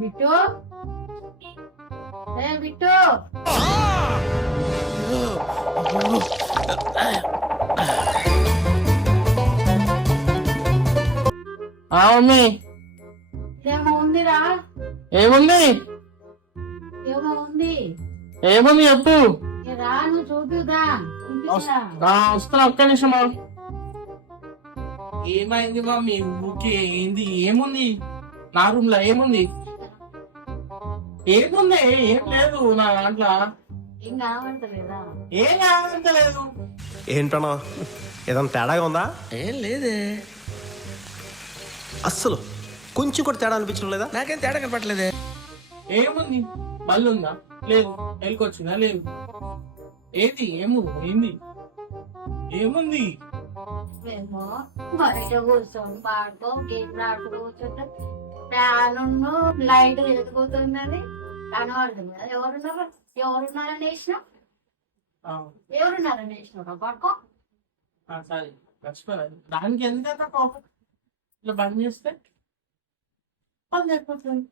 Bit ఏ bit mummy ఏమో ఉందిరా, ఏముంది ఏమో ఉంది. ఏముంది చెప్పు. రా నువ్వు చూద్దుదా. వస్తున్నా, ఒక్క నిమిషం. ఏమైంది మమ్మీ? ఊకే ఏంది? ఏముంది నా రూమ్ లో? ఏముంది? ఏముంది? ఏం లేదు నా దాంట్లో. ఏం కనబడతలేదా? ఏం కావాలంటలేదు. ఏంటన్నా ఏదన్నా తేడాగా ఉందా? ఏం లేదే, అస్సలు కొంచెం కూడా తేడా అనిపించడం లేదా? నాకేం తేడా కనపట్లేదే. ఏముంది? బల్లు ఉందా? లేదు. వెళ్ళుకొచ్చిందా? లేదు. ఏది? ఏంది? ఏముంది? ఏమో బయట కూర్చొని పాడుకో, గేట్ ఆడుతూ కూర్చుంటే ఫ్యాన్ లైట్ వెలిగిపోతుందని కనబడుతుంది కదా. ఎవరున్నారని వేసిన ఎవరున్నారని వేసినావు పడుకో. సరే మర్చిపోయాను. దానికి ఎందుకంత కోపం? ఇట్లా బంద్ చేస్తే పని అయిపోతుంది.